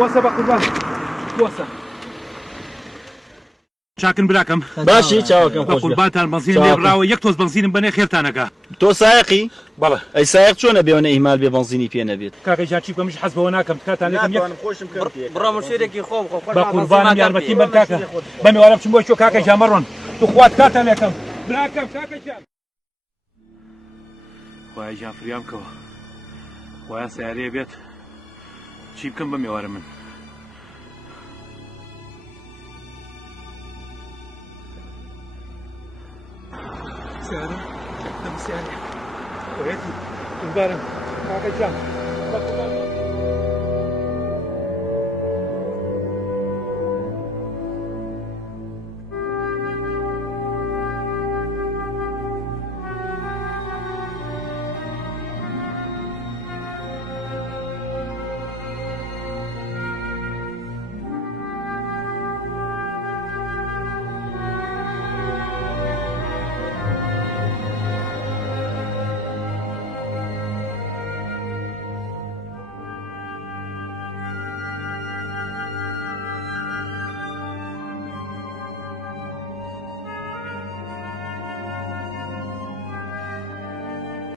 وەسە بە قوربان وەسە چاکن براکەم باشی چاوەکەم بە قوربانتان بەنزینم لێ بڕاوە یەک تۆز بەنزینم بنێ خێرتانەکە تۆ سایقی بەڵێ ئەی سایق چۆنە بێونە ئیمال بێ بەنزینی پێ نەبێت کاکەجان چی بکەمش حەز بەوە ناکەم کاتان لێکم بڕۆمە شوێرێکی خۆم بە قوربانم یارمەتی بەر کاکە بە میوانە بچم بۆ چۆ کاکەجان مەڕۆن تو خوات کاتان لێکەم براکەم کاکەجان خوای جان فریام کەوە خوایە سیارەیە بێت چی بکەم بە میوارە من سیارە ئەم سیارە قوربانم کاکەجان